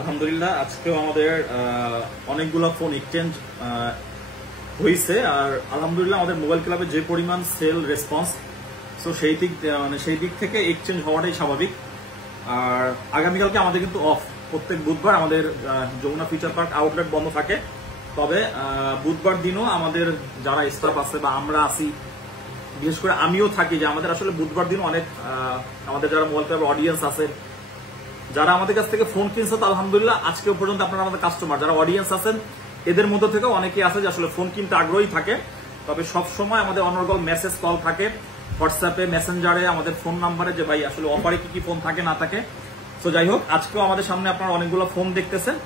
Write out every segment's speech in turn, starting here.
আলহামদুলিল্লাহ আজকেও আমাদের অনেকগুলো ফোন এক্সচেঞ্জ হয়েছে। আর আলহামদুলিল্লাহ আমাদের মোবাইল ক্লাবে যে পরিমাণ সেল রেসপন্স, সো সেই দিক থেকে এক্সচেঞ্জ হওয়াটাই স্বাভাবিক। আর আগামীকালকে আমাদের কিন্তু অফ, প্রত্যেক বুধবার আমাদের যমুনা ফিউচার পার্ক আউটলেট বন্ধ থাকে। তবে বুধবার দিনও আমাদের যারা স্টাফ আছে বা আমরা আছি, বিশেষ করে আমিও থাকি, যে আমাদের আসলে বুধবার দিনও অনেক আমাদের যারা মোবাইল ক্লাবের অডিয়েন্স আছে, যারা আমাদের কাছ থেকে ফোন কিনছে, তো আলহামদুলিল্লাহ আজকেও পর্যন্ত আপনারা আমাদের কাস্টমার, যারা অডিয়েন্স আছেন এদের মধ্যে থেকেও অনেকেই আছে যে আসলে ফোন কিনতে আগ্রহী থাকে। তবে সব সময় আমাদের অনর্গল মেসেজ কল থাকে, হোয়াটসঅ্যাপে মেসেঞ্জারে আমাদের ফোন নাম্বারে, যে ভাই আসলে অফারে কি কি ফোন থাকে না থাকে। তো যাই হোক, আজকেও আমাদের সামনে আপনারা অনেকগুলো ফোন দেখতেছেন।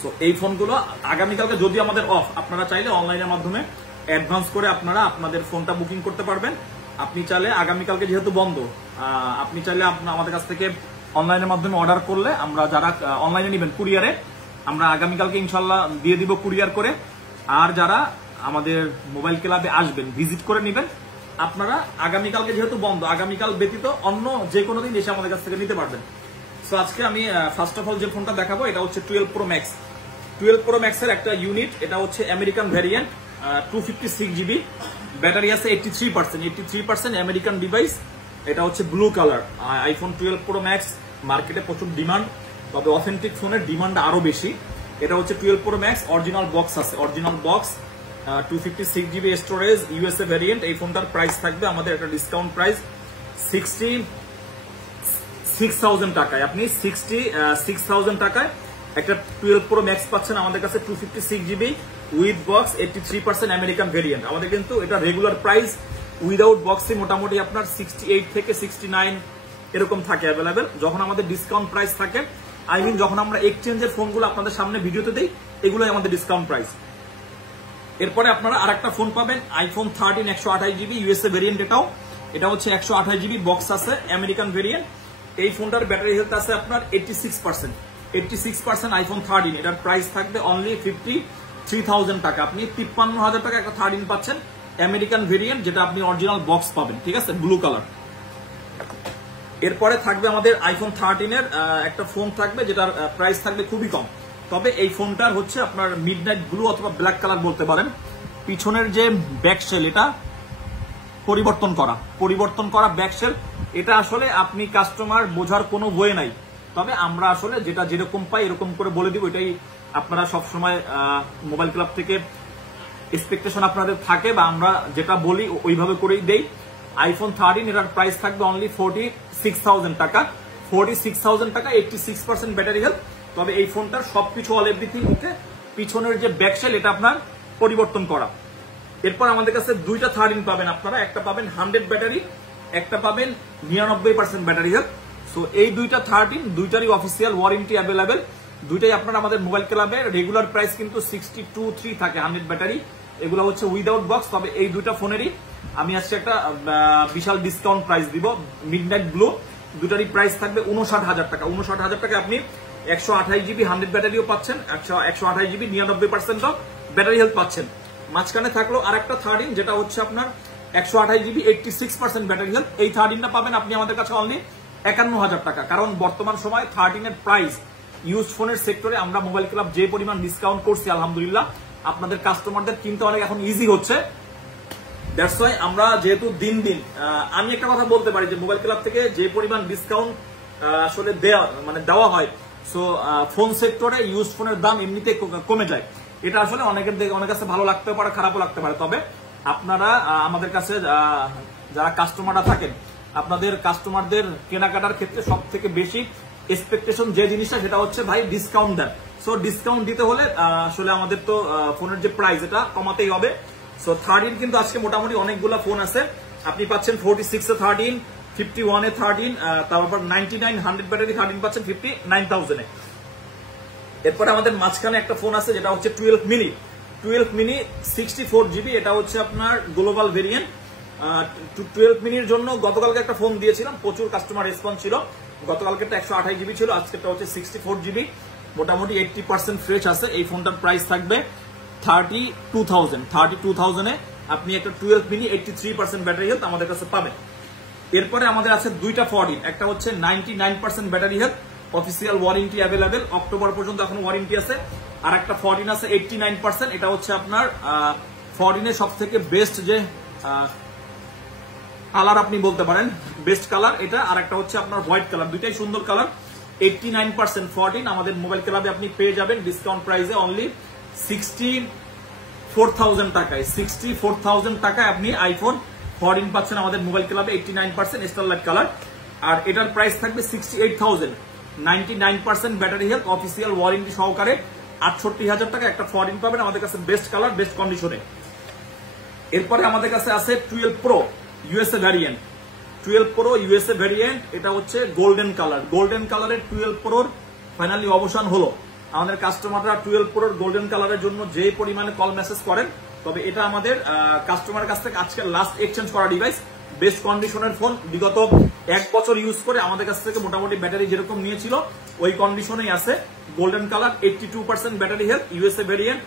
সো এই ফোনগুলো আগামীকালকে যদি আমাদের অফ, আপনারা চাইলে অনলাইনের মাধ্যমে অ্যাডভান্স করে আপনারা আপনাদের ফোনটা বুকিং করতে পারবেন। আপনি চাইলে আগামীকালকে যেহেতু বন্ধ, আপনি চাইলে আমাদের কাছ থেকে অনলাইনের মাধ্যমে অর্ডার করলে, আমরা যারা অনলাইনে নেবেন কুরিয়ারে, আমরা আগামীকালকে ইনশাল্লাহ দিয়ে দিব কুরিয়ার করে। আর যারা আমাদের মোবাইল ক্লাবে আসবেন, ভিজিট করে নেবেন, আপনারা আগামীকালকে যেহেতু বন্ধ, আগামীকাল ব্যতীত অন্য যে কোনো দিন এসে আমাদের কাছ থেকে নিতে পারবেন। সো আজকে আমি ফার্স্ট অফ অল যে ফোনটা দেখাবো, এটা হচ্ছে 12 Pro Max। 12 Pro Max এর একটা ইউনিট, এটা হচ্ছে আমেরিকান ভ্যারিয়েন্ট, 256 GB, ব্যাটারি আছে 83%, আমেরিকান ডিভাইস। এটা হচ্ছে blue colour. IPhone 12 Pro Max মার্কেটে প্রচুর ডিমান্ড, তবে অথেন্টিক ফোনের ডিমান্ড আরো বেশি। এটা হচ্ছে 12 Pro Max, অরিজিনাল বক্স আছে, original box, 256 GB storage, USA variant. এই ফোনটার প্রাইস থাকবে আমাদের একটা ডিসকাউন্ট প্রাইস 66,000 টাকায়। আপনি 66,000 টাকায় একটা 12 Pro Max পাচ্ছেন আমাদের কাছে, 256 GB with box, 83% American variant. আমাদের কিন্তু এটা রেগুলার প্রাইস উইদাউট বক্সে মোটামুটি আপনার 68 থেকে 69 এরকম থাকে অ্যাভেলেবেল। যখন আমাদের ডিসকাউন্ট প্রাইস থাকে, আই মিন যখন আমরা এক্সচেঞ্জের ফোনগুলো আপনাদের সামনে ভিডিওতে দেই, এগুলোই আমাদের ডিসকাউন্ট প্রাইস। এরপরে আপনারা আরেকটা ফোন পাবেন, আইফোন 13 128 GB ইউএসএ ভেরিয়েন্ট। এটা হচ্ছে 128 GB বক্স আছে, আমেরিকান ভেরিয়েন্ট। এই ফোনটার ব্যাটারি হেলথ আছে আপনার 86%। আইফোন 13, এটার প্রাইস থাকবে অনলি 53,000 টাকা। আপনি 53,000 টাকা একটা 13 পাচ্ছেন, আমেরিকান ভেরিয়েন্ট, যেটা আপনি অরিজিনাল বক্স পাবেন, ঠিক আছে, ব্লু কালার। এরপরে থাকবে আমাদের আইফোন 13 এর একটা ফোন থাকবে, যেটার প্রাইস থাকবে খুবই কম। তবে এই ফোনটার হচ্ছে আপনার মিডনাইট ব্লু অথবা ব্ল্যাক কালার বলতে পারেন। পিছনের যে ব্যাকশেল, এটা পরিবর্তন করা ব্যাকশেল। এটা আসলে আপনি কাস্টমার বোঝার কোনো বই নাই, তবে আমরা আসলে যেটা যেরকম পাই এরকম করে বলে দিব। এটাই আপনারা সবসময় মোবাইল ক্লাব থেকে এক্সপেকটেশন আপনাদের থাকে, বা আমরা যেটা বলি ওইভাবে করেই দেই। আইফোন 13 এটার প্রাইস থাকবে অনলি 46,000 টাকা। 46,000 টাকা, 86% ব্যাটারি হেলথ। তবে এই ফোনটার সবকিছু অল এভরিথিং ওকে। পিছনের যে ব্যাকশেল, এটা আপনার পরিবর্তন করা। এরপর আমাদের কাছে দুইটা 13 পাবেন আপনারা, একটা পাবেন 100 ব্যাটারি, একটা পাবেন 99% ব্যাটারি হেলথ। সো এই দুইটা 13, দুইটারই অফিসিয়াল ওয়ারেন্টি অ্যাভেলেবেল। দুইটাই আপনারা আমাদের মোবাইল ক্লাবে রেগুলার প্রাইস কিন্তু 62,300 থাকে 100 ব্যাটারি। এগুলো হচ্ছে উইদাউট বক্স। তবে এই দুইটা ফোনেরই আমি আজকে একটা বিশাল ডিসকাউন্ট প্রাইস দিব। মিডনাইট ব্লু, দুটারই প্রাইস থাকবে 59,000 টাকা। 59,000 টাকা আপনি 128 GB 100 ব্যাটারিও পাচ্ছেন, 128 GB 99% ব্যাটারি হেলথ পাচ্ছেন। মাঝখানে থাকলো আরেকটা 13, যেটা হচ্ছে আপনার 128 GB 86% ব্যাটারি হেলথ। এই 13টা পাবেন আপনি আমাদের কাছে অনলি 51,000 টাকা। কারণ বর্তমান সময় 13 এর প্রাইস ইউজ ফোনের সেক্টরে আমরা মোবাইল ক্লাব যে পরিমাণ ডিসকাউন্ট করছি, আলহামদুলিল্লাহ আপনাদের কাস্টমারদের কিনতে অনেক এখন ইজি হচ্ছে। দ্যাটস ওয়াই আমরা যেহেতু দিন দিন, আমি একটা কথা বলতে পারি যে মোবাইল ক্লাব থেকে যে পরিমাণ ডিসকাউন্ট আসলে দেওয়া হয়, সো ফোন সেক্টরে ইউজ ফোনের দাম এমনিতে কমে যায়। এটা আসলে অনেকের কাছে ভালো লাগতে পারে, খারাপও লাগতে পারে। তবে আপনারা আমাদের কাছে যারা কাস্টমাররা থাকেন, আপনাদের কাস্টমারদের কেনাকাটার ক্ষেত্রে সব থেকে বেশি এক্সপেকটেশন যে জিনিসটা, সেটা হচ্ছে ভাই ডিসকাউন্ট দেন। সো ডিসকাউন্ট দিতে হলে আসলে আমাদের তো ফোনের যে প্রাইস, এটা কমাতেই হবে। সো 13 কিন্তু আজকে মোটামুটি অনেকগুলো ফোন আছে। আপনি পাচ্ছেন 46 এ 13, 51 এ 13, তারপর 99 100 ব্যাটারি 13 পাচ্ছেন 59,000 এ। এরপরে আমাদের মাঝখানে একটা ফোন আছে, যেটা হচ্ছে 12 মিনি 64 GB। এটা হচ্ছে আপনার গ্লোবাল ভেরিয়েন্ট। 12 মিনির জন্য গতকালকে একটা ফোন দিয়েছিলাম, প্রচুর কাস্টমার রেসপন্স ছিল। গতকালকে 128 GB ছিল, আজকেটা হচ্ছে 64 GB, মোটামুটি 80% ফ্রেশ আছে। এই ফোনটার প্রাইস থাকবে 32,000 এ আপনি একটা 12 মিনি 83% ব্যাটারি হেলথ আমাদের কাছে পাবেন। এরপরে আমাদের আছে দুইটা 14, একটা হচ্ছে 99% battery health, official warranty available, October পর্যন্ত এখন ওয়ারেন্টি আছে। আর একটা 14 আছে 89%, এটা হচ্ছে আপনার 14 সব থেকে বেস্ট যে কালার আপনি বলতে পারেন, বেস্ট কালার এটা। আর একটা হচ্ছে আপনার হোয়াইট কালার, দুইটাই সুন্দর কালার। 89% 14 আমাদের মোবাইল ক্লাবে আপনি পেয়ে যাবেন ডিসকাউন্ট প্রাইসে অনলি 64,000 টাকায়। 64,000 টাকায় আপনি আইফোন 14 পাচ্ছেন আমাদের মোবাইল ক্লাবে 89% স্টারলাইট কালার। আর এটার প্রাইস থাকবে 68,000, 99% ব্যাটারি হেলথ, অফিসিয়াল ওয়ারেন্টি সহকারে 68,000 টাকা একটা 14 পাবেন আমাদের কাছে, বেস্ট কালার, বেস্ট কন্ডিশনে। এরপরে আমাদের কাছে আছে 12 pro USA variant. 12 pro USA variant, এটা হচ্ছে গোল্ডেন কালার। গোল্ডেন কালারের 12 প্রোর ফাইনালি অবসান হলো। আমাদের কাস্টমাররা 12 প্রোর গোল্ডেন কালারের জন্য যে পরিমাণে কল মেসেজ করেন, তবে এটা আমাদের কাস্টমারের কাছ থেকে আজকে লাস্ট এক্সচেঞ্জ করা ডিভাইস, বেস্ট কন্ডিশনের ফোন। বিগত 1 বছর ইউজ করে আমাদের কাছ থেকে মোটামুটি ব্যাটারি যেরকম নিয়েছিল ওই কন্ডিশনেই আছে। Golden colour, 82% battery health, USA variant,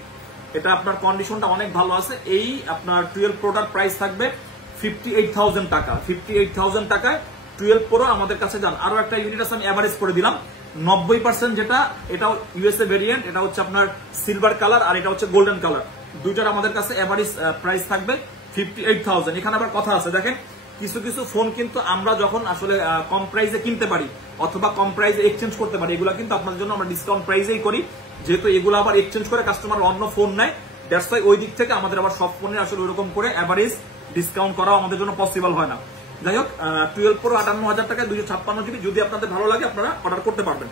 এটা আপনার কন্ডিশনটা অনেক ভালো আছে। এই আপনার 12 প্রোটার প্রাইস থাকবে 58,000 টাকা। 58,000 টাকায় 12 প্রো আমাদের কাছে যান। আরো একটা ইউনিট আছে আমি এভারেজ করে দিলাম 90%, যেটা এটাও ইউএসএ ভেরিয়েন্ট, এটা হচ্ছে আপনার সিলভার কালার আর এটা হচ্ছে গোল্ডেন কালার। দুইটার আমাদের কাছে এভারেজ প্রাইস থাকবে 58,000। এখানে আবার কথা আছে, দেখেন কিছু কিছু ফোন কিন্তু আমরা যখন আসলে কম প্রাইসে কিনতে পারি অথবা কম প্রাইসে এক্সচেঞ্জ করতে পারি, এগুলো কিন্তু আপনার জন্য আমরা ডিসকাউন্ট প্রাইসেই করি, যেহেতু এগুলো আবার এক্সচেঞ্জ করে কাস্টমার অন্য ফোন নেয়। দ্যাটস ওয়াই ওই দিক থেকে আমাদের আবার সব ফোনে আসলে ওইরকম করে এভারেজ ডিসকাউন্ট করা আমাদের জন্য পসিবল হয় না। যাই হোক, 12 প্রো 58,000 টাকায় 256 জিবি, যদি আপনাদের ভালো লাগে আপনারা অর্ডার করতে পারবেন।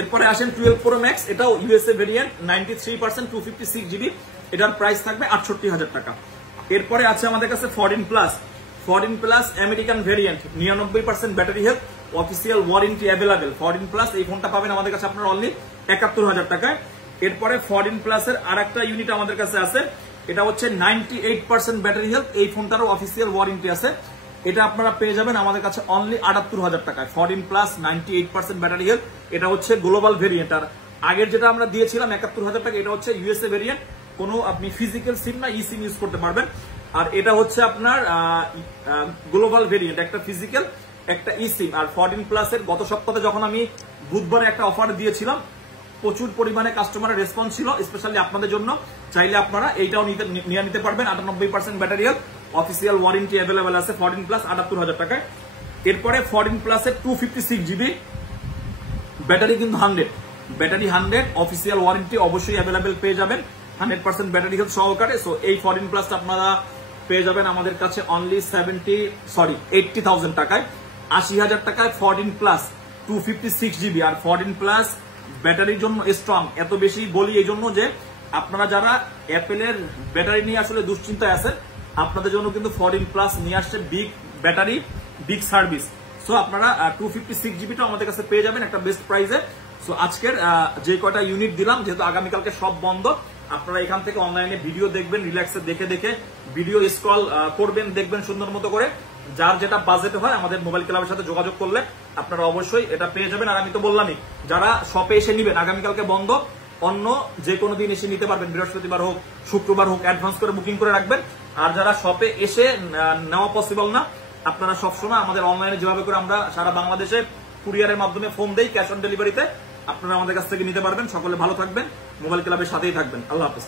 এরপরে আসেন 12 প্রো ম্যাক্স, এটাও ইউএসএ ভেরিয়েন্ট, 93% 256 জিবি, এটার প্রাইস থাকবে 68,000 টাকা। এরপরে আছে আমাদের কাছে 14 plus. 14 plus American variant, 99% battery health, official warranty available. 14 plus এই ফোনটা পাবেন আমাদের কাছে আপনার অনলি 71,000 টাকায়। এরপরে 14 প্লাসের আর একটা ইউনিট আমাদের কাছে আছে, এটা হচ্ছে 98% ব্যাটারি হেলথ, এই ফোনটারও অফিসিয়াল ওয়ারেন্টি আছে। এটা আপনারা পেয়ে যাবেন আমাদের কাছে অনলি 78,000 টাকায়। 14 প্লাস 98% ব্যাটারি হেলথ, এটা হচ্ছে গ্লোবাল ভেরিয়েন্ট। আর আগের যেটা আমরা দিয়েছিলাম 71,000 টাকা, এটা হচ্ছে ইউএসএ ভেরিয়েন্ট, কোনো আপনি ফিজিক্যাল সিম না ই সিম ইউজ করতে পারবেন। আর এটা হচ্ছে আপনার গ্লোবাল ভেরিয়েন্ট, একটা ফিজিক্যাল একটা ই সিম। আর 14 প্লাসের গত সপ্তাহে যখন আমি বুধবারে একটা অফার দিয়েছিলাম, প্রচুর পরিমাণে কাস্টমারের রেসপন্স ছিল, স্পেশালি আপনাদের জন্য। চাইলে আপনারা এইটাও নিয়ে নিতে পারবেন। 98% battery health, official warranty available আছে 14 প্লাস 78,000 টাকায়। এরপরে 14 প্লাসের 256 জিবি ব্যাটারি, কিন্তু 100 ব্যাটারি, 100 অফিসিয়াল ওয়ারেন্টি অবশ্যই অ্যাভেলেবেল পেয়ে যাবেন 100% ব্যাটারি হেলথ সহকারে। সো এই 14 প্লাসটা আপনারা পেয়ে যাবেন আমাদের কাছে অনলি 80,000 টাকায়। 80,000 টাকায় 14 প্লাস 256 জিবি। আর 14 প্লাস ব্যাটারির জন্য স্ট্রং, এত বেশি বলি এই জন্য যে আপনারা যারা অ্যাপেলের ব্যাটারি নিয়ে আসলে দুশ্চিন্তায় আছেন, আপনাদের জন্য কিন্তু 14 প্লাস নিয়ে আসছে big battery, big service. So আপনারা 256 জিবিটা আমাদের কাছে পেয়ে যাবেন একটা বেস্ট প্রাইসে। সো আজকের যে কয়টা ইউনিট দিলাম, যেহেতু আগামীকালকে সব বন্ধ, আপনারা এখান থেকে অনলাইনে ভিডিও দেখবেন, রিল্যাক্সে দেখে দেখে ভিডিও স্ক্রল করবেন, দেখবেন সুন্দর মতো করে। যার যেটা বাজেটে হয় আমাদের মোবাইল ক্লাবের সাথে যোগাযোগ করলে আপনারা অবশ্যই এটা পেয়ে যাবেন। আর আমি তো বললামই, যারা শপে এসে নিবেন, আগামীকালকে বন্ধ, অন্য যে কোনো দিন এসে নিতে পারবেন, বৃহস্পতিবার হোক শুক্রবার হোক, অ্যাডভান্স করে বুকিং করে রাখবেন। আর যারা শপে এসে নেওয়া পসিবল না, আপনারা সবসময় আমাদের অনলাইনে যেভাবে করে আমরা সারা বাংলাদেশে কুরিয়ারের মাধ্যমে ফোন দেই ক্যাশ অন ডেলিভারিতে, আপনারা আমাদের কাছ থেকে নিতে পারবেন। সকলে ভালো থাকবেন, মোবাইল ক্লাবের সাথেই থাকবেন। আল্লাহ হাফেজ।